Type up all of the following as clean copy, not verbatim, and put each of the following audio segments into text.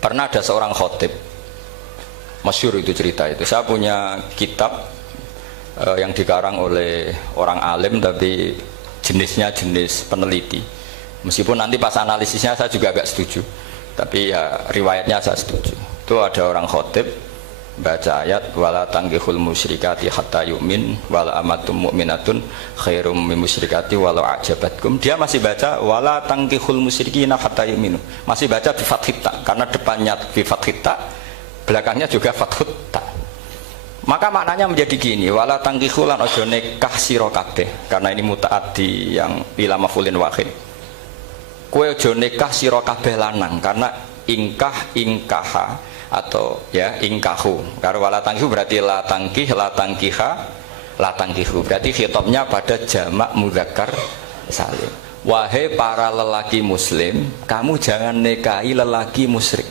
Pernah ada seorang khotib, masyhur itu cerita itu. Saya punya kitab yang dikarang oleh orang alim tapi jenisnya jenis peneliti. Meskipun nanti pas analisisnya saya juga agak setuju, tapi ya riwayatnya saya setuju. Itu ada orang khotib baca ayat wala tangkihul musyrikati hatta yu'min wala amatum mu'minatun khairum min musyrikati walau ajabatkum. Dia masih baca wala tangkihul musyrikina hatta yu'minu, masih baca bi fathita karena depannya bi fathita, belakangnya juga fathita. Maka maknanya menjadi gini, wala tangkihul lan ojo nikah sira kabeh, karena ini mutaaddi yang ila mafulin wahid. Kowe ojo nikah sira kabeh lanang, karena ingkaha atau ya ingkahu. Kalau wala tangkihu berarti la tangkih, la tangkiha, la tangkihu. Berarti khitabnya pada jamak mudzakkar salim. Wahai para lelaki muslim, kamu jangan nikahi lelaki musyrik.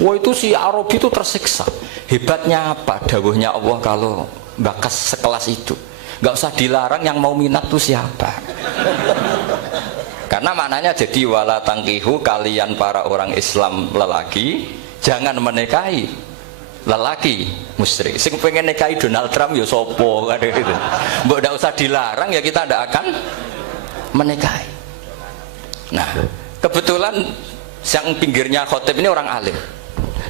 Wah, itu si Arabi itu tersiksa. Hebatnya apa dawuhnya Allah kalau bakas sekelas itu? Gak usah dilarang, yang mau minat tuh siapa? Karena maknanya jadi wala tangkihu, kalian para orang Islam lelaki jangan menikahi lelaki musyrik. Sing pengen nikahi Donald Trump ya sopo kan gitu. Mbok ndak usah dilarang ya kita ndak akan menikahi. Nah, kebetulan yang pinggirnya khotib ini orang alim.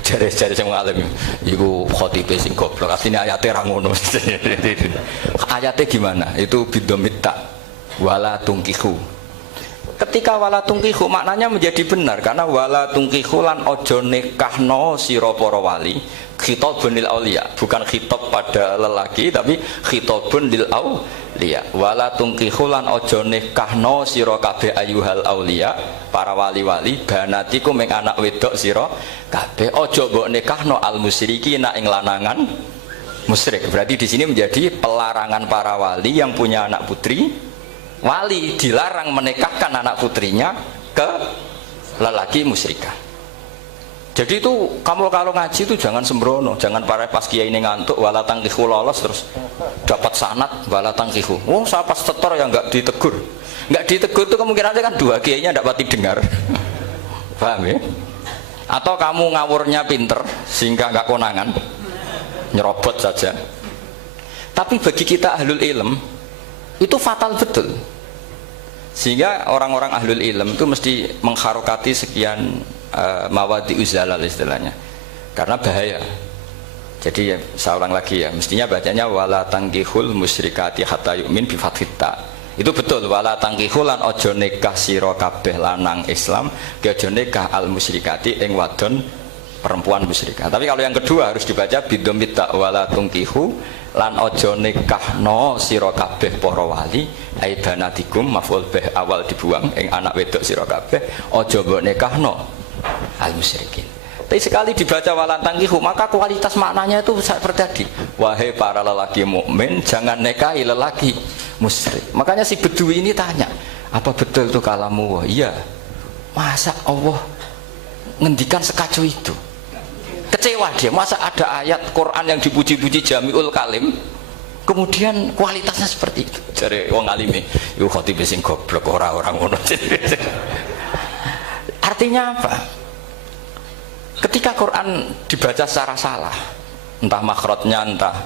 Jare-jare sing alim iku khotibe sing goblok. Asline ayate ra ngono. Ayate gimana? Itu bidomita wala tungkihu. Ketika wala tungkihu maknanya menjadi benar, karena wala tungkihu lan ojo nikahno sira para wali, khitabun lil auliya, bukan khitab pada lelaki tapi khitabun lil auliya. Wala tungkihu lan ojo nikahno sira kabeh ayuhal auliya, para wali-wali, banatiku ing anak wedok sira kabeh, ojo mbok nikahno al musyrikina ing lanangan musyrik. Berarti di sini menjadi pelarangan para wali yang punya anak putri. Wali dilarang menikahkan anak putrinya ke lelaki musyrikah. Jadi itu kamu kalau ngaji itu jangan sembrono, jangan para pas kiai ini ngantuk wala tangkihu lolos terus dapat sanad wala tangkihu. Oh, saya pas setor yang nggak ditegur. Nggak ditegur itu kemungkinannya kan dua kiainya tidak pati dengar. Paham ya? Atau kamu ngawurnya pinter sehingga nggak konangan, nyerobot saja. Tapi bagi kita ahlul ilm itu fatal betul, sehingga orang-orang ahlul ilm itu mesti mengharokati sekian mawadi uzalal istilahnya, karena bahaya. Jadi ya, saya ulang lagi ya, mestinya bacanya wala tangkihul musyrikati hatta yu'min bi fathita. Itu betul, wala tangkihul lan ojo nikah sira kabeh lanang Islam ke ojo nikah al musyrikati ing wadon perempuan musyrikah. Tapi kalau yang kedua harus dibaca bidomita wala tungkihu lan ojo nikahno sira kabeh para wali aibanatikum, maf'ul bih awal dibuang ing anak wedok sira kabeh, ojo mbok nikahno al musyrikin. Tapi sekali dibaca wala tangkihu maka kualitas maknanya itu seperti tadi, wahai para lelaki mukmin jangan nikahi lelaki musyrik. Makanya si Bedui ini tanya, apa betul itu kalamu? Iya. Masa Allah ngendikan sekacau itu? Kecewa dia, masa ada ayat Quran yang dipuji-puji jami'ul kalim kemudian kualitasnya seperti itu. Jadi wong alime iku khotib sing goblok orang ngono. Artinya apa? Ketika Quran dibaca secara salah, entah makhrajnya, entah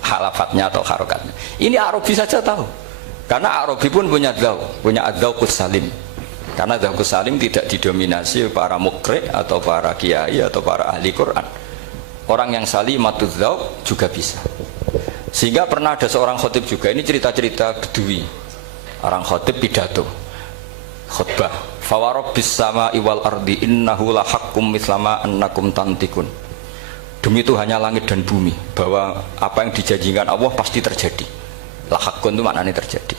halafatnya atau harokatnya, ini Arabi saja tahu, karena Arabi pun punya adzauqus salim. Karena dzauqus salim tidak didominasi para mukri atau para kiai atau para ahli Quran. Orang yang salimatudz dzauq juga bisa. Sehingga pernah ada seorang khotib juga, ini cerita-cerita Bedui. Orang khotib pidato khutbah, fawarabbis samaa'i wal ardi innahu lahaqqum mislama annakum tantikun. Demi Tuhannya langit dan bumi, bahwa apa yang dijanjikan Allah pasti terjadi. Lahaqqun itu maknanya terjadi.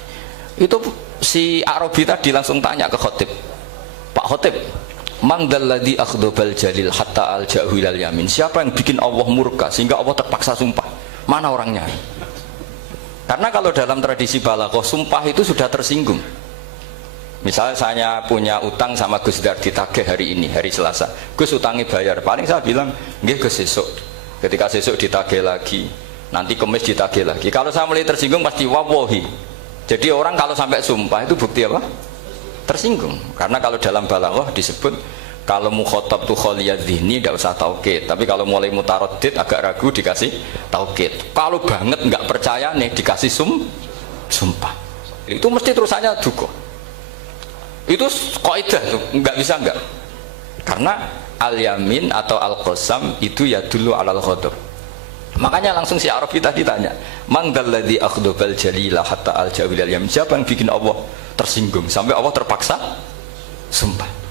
Itu si Arabi tadi langsung tanya ke khotib, Pak khotib, mangdalladzi akhdobal jalil hatta al jahilal yamin, siapa yang bikin Allah murka sehingga Allah terpaksa sumpah? Mana orangnya? Karena kalau dalam tradisi balaghah sumpah itu sudah tersinggung. Misalnya saya punya utang sama Gus Dar ditagih hari ini, hari Selasa, Gus utangnya bayar, paling saya bilang nggih Gus sesuk. Ketika sesuk ditagih lagi, nanti Kamis ditagih lagi. Kalau saya mulai tersinggung pasti wawahi. Jadi orang kalau sampai sumpah itu bukti apa? Tersinggung. Karena kalau dalam balaghah disebut Kalau mukhotob tuh kholiyad dzihni tidak usah taukid, tapi kalau mulai mutaroddid agak ragu dikasih taukid. Kalau banget nggak percaya nih dikasih sumpah. Itu mesti terusannya duga. Itu kaidah tuh, nggak bisa nggak. Karena al-yamin atau al-qasam itu ya dulu alal ghadab. Makanya langsung si Arabi tadi tanya, "Man dzalladzi akhdabal jalila hatta al-jawil al-yamin?" Siapa yang bikin Allah tersinggung sampai Allah terpaksa sumpah?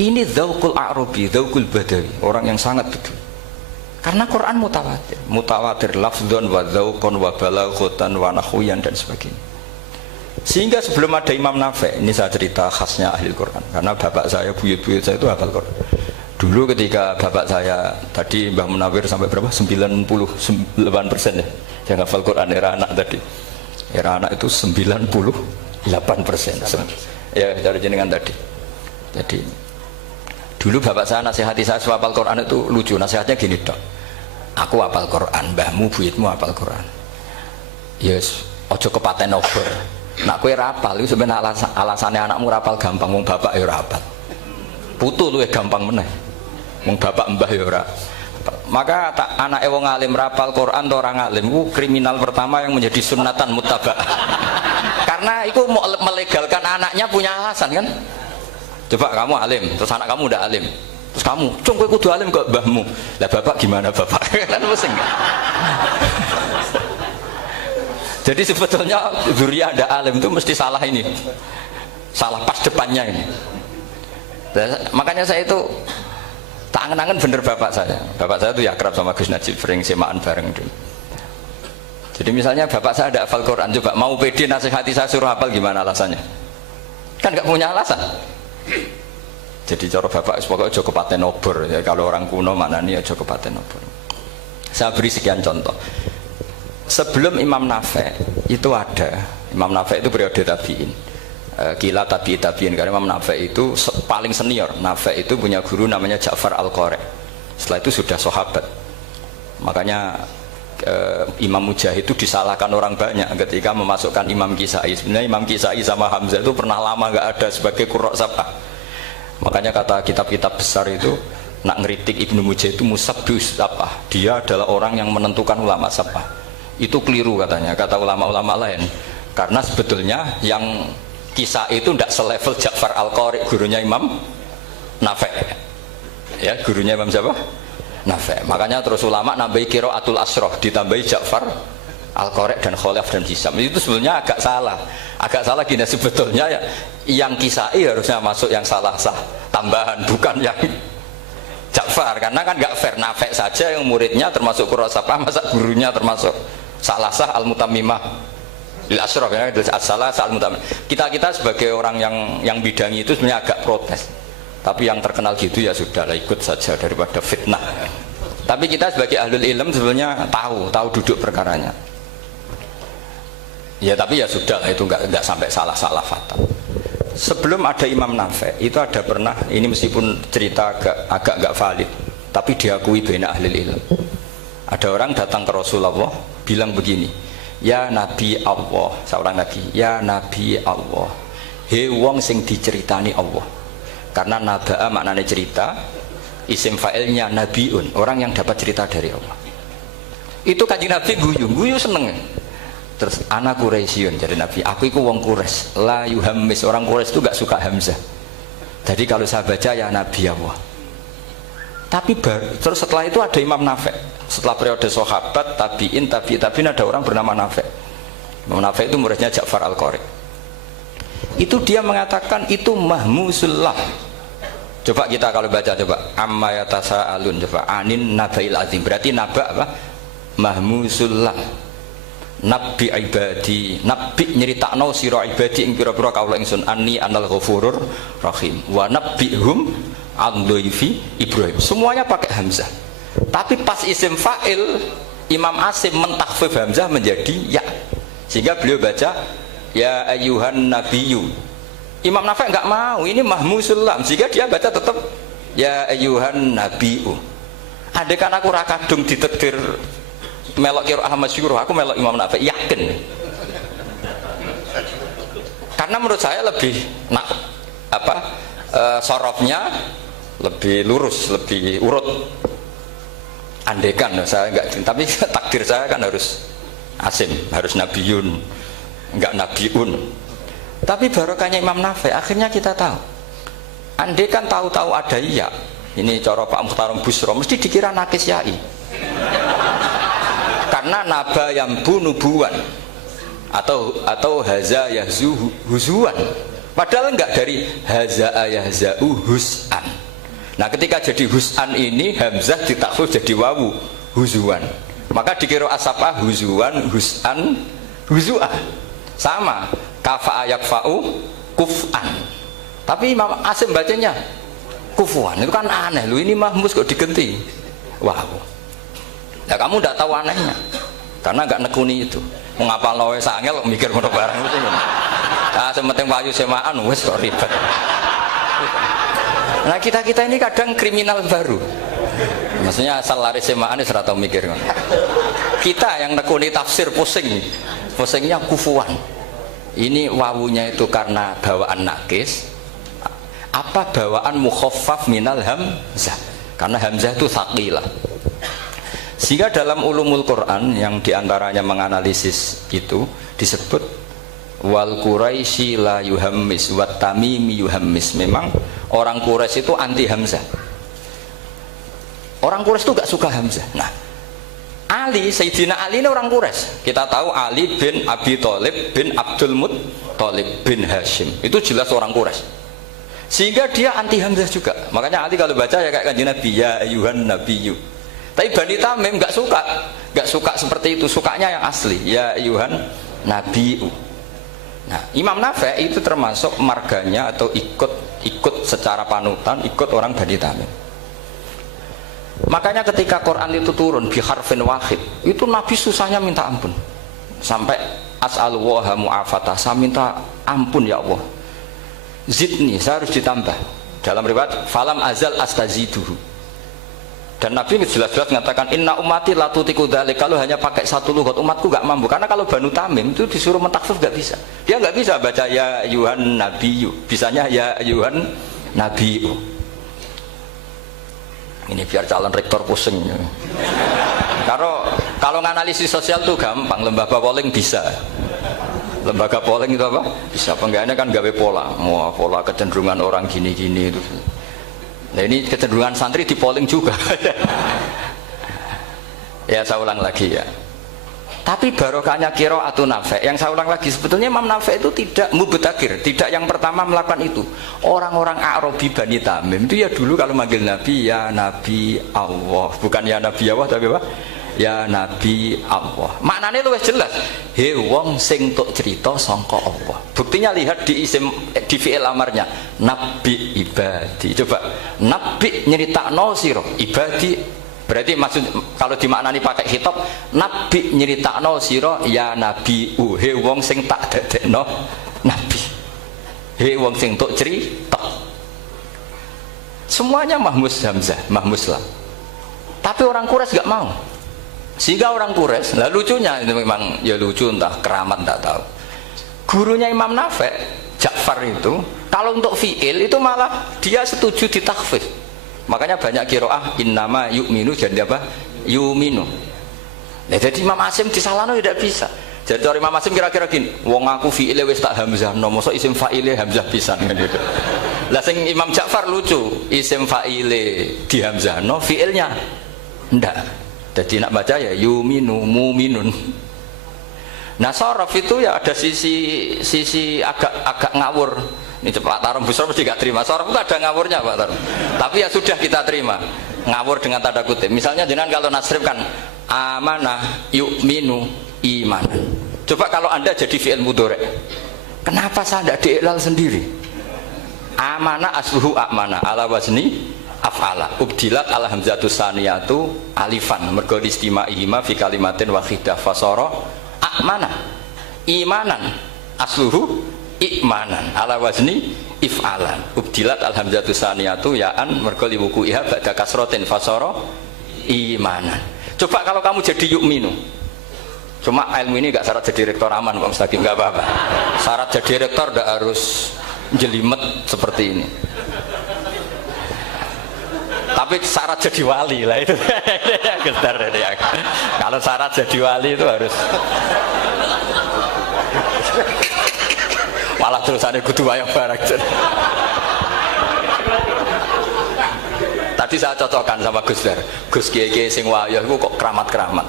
Ini dzauqul Arabi, dzauqul Badawi, orang yang sangat betul. Karena Quran mutawatir lafdzon wa dzauqon wa balaghatan wa nahwiyan dan sebagainya. Sehingga sebelum ada Imam Nafi', ini saya cerita khasnya ahli Quran, karena bapak saya, buyut-buyut saya itu hafal Quran. Dulu ketika bapak saya tadi Mbah Munawir sampai berapa? 98% ya. Yang hafal Quran era anak tadi. Era anak itu 98%. Ya, dari jenengan tadi. Jadi dulu bapak saya nasihati saya hafal Quran itu lucu, nasihatnya gini dok, aku hafal Quran, mbahmu buyutmu hafal Quran, yes, ojo kepaten obor, nak kue rapal itu sebenarnya alasannya anakmu rapal gampang, wong bapak ya rapal, putu lu gampang meneh, wong bapak mbah ya ora. Maka anak wong alim rapal Quran atau orang alim itu kriminal pertama yang menjadi sunatan mutabak. Karena itu mau melegalkan anaknya punya alasan kan. Coba kamu alim, terus anak kamu udah alim, terus kamu, cung kowe kudu alim kok mbahmu. Lah bapak gimana bapak? Kan pusing. Jadi sebetulnya dzurriyyah ada alim itu mesti salah ini, salah pas depannya ini. Makanya saya itu tak angen-angen bener bapak saya. Bapak saya itu ya akrab sama Gus Najib, sering semaan bareng dulu. Jadi misalnya bapak saya ada hafal Quran, coba mau pede nasihati saya suruh hafal gimana alasannya? Kan nggak punya alasan. Jadi cara bapak pokoknya ojo kepaten obor ya, kalau orang kuno maknanya ojo kepaten obor. Saya beri sekian contoh. Sebelum Imam Nafi' itu ada, Imam Nafi' itu periode tabi'in, kila tabi'in, karena Imam Nafi' itu paling senior. Nafi' itu punya guru namanya Ja'far Al-Qari. Setelah itu sudah sahabat. Makanya Imam Mujahid itu disalahkan orang banyak ketika memasukkan Imam Kisai. Sebenarnya Imam Kisai sama Hamzah itu pernah lama nggak ada sebagai qurra sab'ah. Makanya kata kitab-kitab besar itu nak ngeritik Ibnu Mujahid itu musabbius sab'ah. Dia adalah orang yang menentukan ulama sab'ah. Itu keliru katanya, kata ulama-ulama lain. Karena sebetulnya yang Kisai itu tidak selevel Ja'far Al-Qari, gurunya Imam Nafi'. Ya, gurunya Imam siapa? Nafi'. Makanya terus ulama nambahi qiraatul asroh, ditambahi Ja'far Al-Qari dan Khalaf dan Hisam. Itu sebenarnya agak salah gini, sebetulnya ya, yang Kisai harusnya masuk yang salah sah tambahan, bukan yang Ja'far, karena kan nggak fair. Nafi' saja yang muridnya termasuk qurra sab'ah, masa gurunya termasuk salah sah al-mutammimah lil asroh, ya, salah sah al-mutammimah. Kita sebagai orang yang bidangi itu sebenarnya agak protes. Tapi yang terkenal gitu ya sudahlah, ikut saja daripada fitnah. Tapi kita sebagai ahlul ilm sebenarnya tahu duduk perkaranya. Ya tapi ya sudah, itu nggak sampai salah fatal. Sebelum ada Imam Nafi' itu ada pernah, ini meskipun cerita agak nggak valid, tapi diakui baina ahlul ilm. Ada orang datang ke Rasulullah bilang begini, ya Nabi Allah, seorang Nabi, ya Nabi Allah, he wong sing diceritani Allah. Karena naba'a maknanya cerita, isim fa'ilnya nabiun, orang yang dapat cerita dari Allah. Itu kanjeng Nabi guyu seneng. Terus anak Quraisyun, jadi Nabi, aku itu wong Quraisy, la yuhammis, orang Quraisy itu gak suka hamzah. Jadi kalau saya baca ya Nabi Allah. Tapi terus setelah itu ada Imam Nafi'. Setelah periode sahabat, tabi'in ada orang bernama Nafi'. Imam Nafi' itu muridnya Ja'far Al-Qari. Itu dia mengatakan itu mahmusullah. Coba kita kalau baca coba amma yatasaalun, coba anin nabail azim, berarti naba apa? Mahmusullah. Nabi ibadi, nabi nyeritakno sira ibadi ing pira-pira kawula ingsun anni anal ghafurur rahim wa nabbihum an dhaifi Ibrahim. Semuanya pakai hamzah. Tapi pas isim fa'il Imam Asim mentakhfif hamzah menjadi ya. Sehingga beliau baca ya ayyuhan nabiyyu. Imam Nafi' enggak mau, ini mahmusul lam, sehingga dia baca tetap ya ayyuhan nabiyyu. Andai kan aku ra kadung ditakdir melok qiraah masyhur, aku melok Imam Nafi', yakin. Karena menurut saya lebih sorofnya lebih lurus, lebih urut. Andekan saya enggak, tapi takdir saya kan harus Asim, harus Nabiyun, enggak Nabiun. Tapi barokahnya Imam Nafi, akhirnya kita tahu. Andekan tahu-tahu ada iya, ini cara Pak Mukhtarom Busro, mesti dikira nakis yai. Karena naba yang bunubuan atau haza yahzu huzuan, padahal enggak, dari haza yahzau hus'an. Nah ketika jadi hus'an ini hamzah ditakhfif jadi wawu huzuan, maka dikira asapa huzuan hus'an huzu'ah, sama kafa yakfa'u kuf'an. Tapi Imam Asim bacanya kufuan, itu kan aneh lu, ini mahmus kok digenti. Wow. Ya kamu tidak tahu anehnya, karena nggak nekuni itu. Mengapa loe sangel mikir ngono barang itu? Ah sementing wayu semaan wes kok ribet. Nah kita ini kadang kriminal baru. Maksudnya asal lari semaan ora tau mikir. Kita yang nekuni tafsir pusingnya kufuan. Ini wawunya itu karena bawaan nakis. Apa bawaan mukhaffaf minal hamzah? Karena hamzah itu tsaqilah. Sehingga dalam ulumul Quran yang diantaranya menganalisis itu disebut wal Quraisy la yuhammis wat tamimi yuhammis. Memang orang Quraisy itu anti hamzah. Orang Quraisy itu gak suka hamzah. Nah, Ali, Sayyidina Ali ini orang Quraisy. Kita tahu Ali bin Abi Thalib bin Abdul Muttalib bin Hashim. Itu jelas orang Quraisy. Sehingga dia anti hamzah juga. Makanya Ali kalau baca ya kayak Kanjeng Nabi, ya ayyuhan nabiyyu. Tapi Bani Tamim nggak suka seperti itu, sukanya yang asli, ya ayyuhan nabiyyu. Nah, Imam Nafi itu termasuk marganya atau ikut secara panutan, ikut orang Bani Tamim. Makanya ketika Quran itu turun biharfin wahid, itu Nabi susahnya minta ampun. Sampai as'alullaha mu'afatah, saya minta ampun ya Allah. Zidni, saya harus ditambah. Dalam riwayat falam azal astaziduhu. Dan Nabi jelas-jelas mengatakan inna ummati la tutiku dzalik, kalau hanya pakai satu lughat umatku gak mampu. Karena kalau Banu Tamim itu disuruh mentakhfif gak bisa. Dia gak bisa baca ya ayyuhan nabiyyu, bisanya ya ayyuhan nabiyyu. Ini biar calon rektor pusing. Kalau nganalisis sosial tuh gampang, lembaga polling bisa. Lembaga polling itu apa? Bisa, penggawaannya kan gawe pola. Pola kecenderungan orang gini-gini itu. Nah ini kecenderungan santri di polling juga. Ya saya ulang lagi ya. Tapi barokahnya qiraatun Nafi', yang saya ulang lagi, sebetulnya Imam Nafi' itu tidak mubtagir, tidak yang pertama melakukan itu. Orang-orang Arabi Bani Tamim itu ya dulu kalau manggil Nabi ya Nabi Allah, bukan ya Nabi Allah tapi apa? Ya Nabi Allah. Maknanya luwih jelas. He wong sing tok cerita sangka Allah. Buktinya lihat di isim di fi'il amarnya. Nabi ibadi. Coba nabi nyeritakno sira ibadi. Berarti maksud kalau dimaknani pakai khitab, nabi nyeritakno sira ya nabi he wong sing tak dadekno nabi. He wong sing tok cerita. Semuanya mahmus hamzah, mahmus lam. Tapi orang Quraisy gak mau. Sehingga orang Quraisy, lah lucunya itu memang ya lucu, entah keramat tak tahu. Gurunya Imam Nafi', Ja'far itu, kalau untuk fi'il itu malah dia setuju ditakhfif. Makanya banyak qiraah innama yu'minu jadi apa? Yu'minu. Nah, jadi Imam Asim disalahno tidak bisa. Jadi orang Imam Asim kira-kira gini, wong aku fi'ile wis tak hamzah, no mosok isim fa'ile hamzah pisan gitu. Lah sing Imam Ja'far lucu, isim fa'ile di hamzah, no fi'ilnya ndak. Jadi nak baca ya yuminu muminun. Nah sorof itu ya ada sisi agak ngawur. Ini Pak Tarum Busro mesti gak terima. Sorof itu ada ngawurnya Pak Tarum. Tapi ya sudah kita terima. Ngawur dengan tanda kutip. Misalnya jangan kalau nasrif kan amanah yu'minu imanan. Coba kalau Anda jadi fi'il mudhari'. Kenapa saya tidak diiklal sendiri? Amanah asluhu amana ala wazni af'ala ubdilat al hamzatu saniyatu alifan mergo istima'ihima fi kalimatin wahidah fasara amana imanan asluhu imanan ala wazni if'alan ubdilat al hamzatu saniyatu ya'an mergo liwuku'iha ba'da kasratin fasara imanan. Coba kalau kamu jadi yu'minu, cuma ilmu ini gak syarat jadi rektor aman Pak Mustaqim, gak apa-apa. Syarat jadi rektor gak harus jelimet seperti ini. Tapi syarat jadi wali lah itu. Kalau syarat jadi wali itu harus malah terusannya kudu wayang barang. Tadi saya cocokkan sama Gus Dar. Gus Kiai sing wayah itu kok keramat-keramat.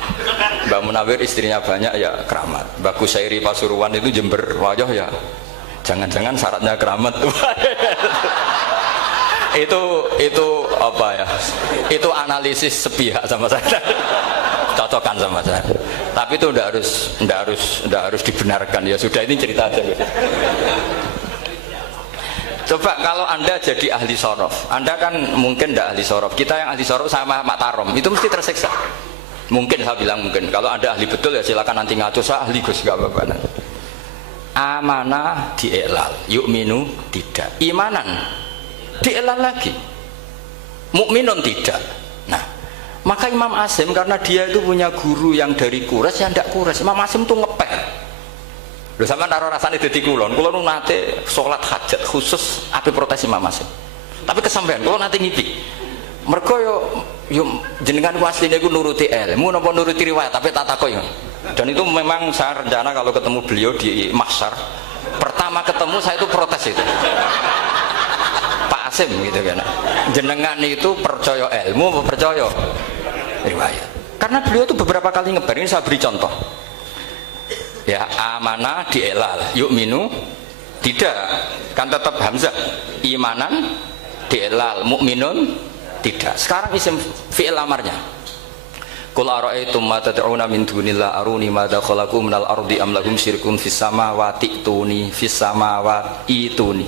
Mbak Munawir istrinya banyak ya keramat. Mbak Kusairi Pasuruan itu Jember wayah ya. Jangan-jangan syaratnya keramat. itu apa ya? Itu analisis sepihak sama saya. Cocokkan sama saya. Tapi itu ndak harus dibenarkan ya. Sudah ini cerita aja. Coba kalau Anda jadi ahli sorof, Anda kan mungkin tidak ahli sorof. Kita yang ahli sorof sama Mak Tarom itu mesti tersiksa. Mungkin saya bilang mungkin. Kalau Anda ahli betul ya silakan nanti ngaco. Saya ahli Gus gak apa-apa. Amanah dielal, yu'minu tidak. Imanan dielal lagi, mukminun tidak. Nah, maka Imam Asim karena dia itu punya guru yang dari Quraisy yang tidak Quraisy. Imam Asim tuh ngepek. Lho sampean karo rasane dadi kulon nate salat hajat khusus ape protes Imam Asim. Tapi kesampean kula nate ngipi. Mergo yo jenengan asline iku nuruti ilmu napa nuruti riwayat tapi tak takok yo. Dan itu memang saya rencana kalau ketemu beliau di mahsyar, pertama ketemu saya itu protes itu. Pak Asim gitu kan. Jenengan itu percaya ilmu apa percaya riwayat? Karena beliau itu beberapa kali ngebar, ini saya beri contoh. Ya amanah dielal, yu'minu tidak, kan tetap hamzah. Imanan dielal, mukminun tidak. Sekarang isim fi'il amarnya. Qul ara'aytum ma tad'una min dunillah aruni madza khalaqu minal ardi am lahum syirkun fis samawati tuni fis samawati tuni.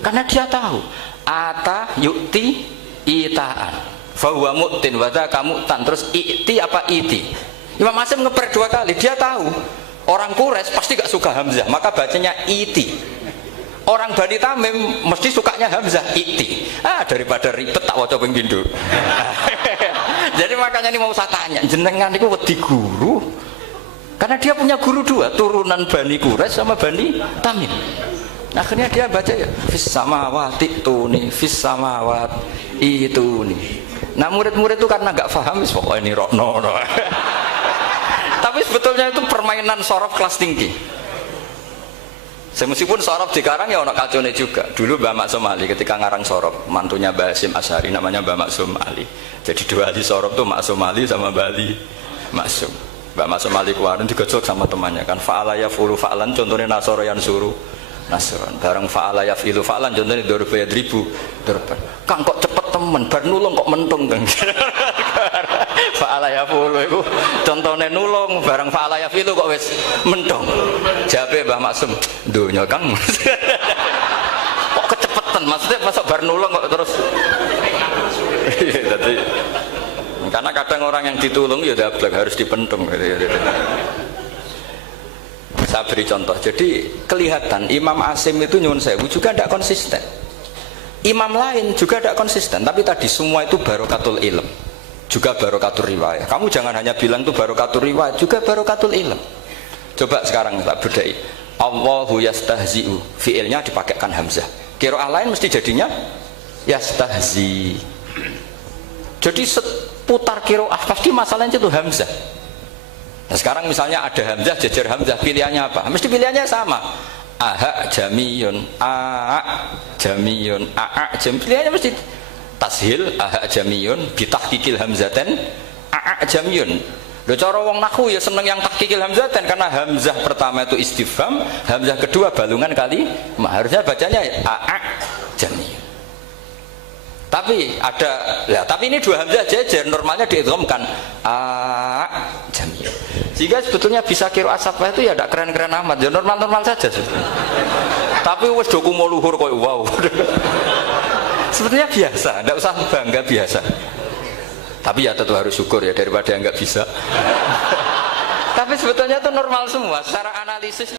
Karena dia tahu ata yu'ti itaan fa huwa mu'tin wa dzaka mu'tan. Terus i'ti apa iti? Imam Asim ngeper dua kali, dia tahu orang Quraisy pasti gak suka hamzah, maka bacanya iti. Orang Bani Tamim mesti sukanya hamzah, iti. Daripada ribet tak waca ping pindho. Jadi makanya ini mau saya tanya, jenengan niku wedi guru? Karena dia punya guru dua, turunan Bani Quraisy sama Bani Tamim. Akhirnya dia baca ya, fis samawati tuni, fis samawati tuni. Nah murid-murid itu karena gak paham, pokoknya ini rokno. Tapi sebetulnya itu permainan sorof kelas tinggi. Meskipun sorof di Karang ya ono kacone juga. Dulu Mbak Maksum Ali ketika ngarang sorof, mantunya Mbak Hasim Asyari namanya Mbak Maksum Ali. Jadi dua ahli sorof tuh Maksum Ali sama Mbak Ali Maksum. Mbak Maksum Ali kemarin digojok sama temannya kan. Fa'ala yaf'ulu fa'lan, contohnya nasoro yang suruh nasron. Bareng fa'ala yaf'ilu fa'lan, contohnya dorba yadribu dorban. Kang kok cepet temen, bar nulung kok mentung kang. Fa'ala yaf'ulu itu contohnya nulung, bareng fa'ala yaf'ilu kok wis mentung. Jawabe Mbah Maksum, donya kang. Kok kecepetan, maksudnya masuk bar nulung kok terus. Jadi karena kadang orang yang ditulung ya dablek harus dipentung. Saya beri contoh. Jadi kelihatan Imam Asim itu nyuwun sewu juga tidak konsisten. Imam lain juga tidak konsisten. Tapi tadi semua itu barokatul ilm, juga barokatul riwayat. Kamu jangan hanya bilang itu barokatul riwayat, juga barokatul ilm. Coba sekarang tak bedai. Allahu yastahzi'u, fiilnya dipakaikan hamzah. Qiraah lain mesti jadinya yastahzi. Jadi seputar qiraah pasti masalahnya itu hamzah. Nah sekarang misalnya ada hamzah jajar hamzah, pilihannya apa? Mesti pilihannya sama. Aha jamiyun, a jamiyun, a jam. Pilihannya mesti tashil aha jamiyun, bitahqiqil hamzaten a jamiyun. Lho cara wong nahwu ya seneng yang tahqiqil hamzaten karena hamzah pertama itu istifham, hamzah kedua balungan kali, harusnya bacanya a jamiyun. Tapi ada, ya, tapi ini dua hamzah jajar, normalnya diidghamkan a jamiyun. Sehingga sebetulnya bisa qiraah safah itu ya tidak keren-keren amat, ya normal-normal saja sebetulnya. Tapi wis doku mau luhur koyo wow. Sebetulnya biasa, tidak usah bangga, biasa. Tapi ya tentu harus syukur ya daripada yang nggak bisa. Tapi sebetulnya itu normal semua secara analisis.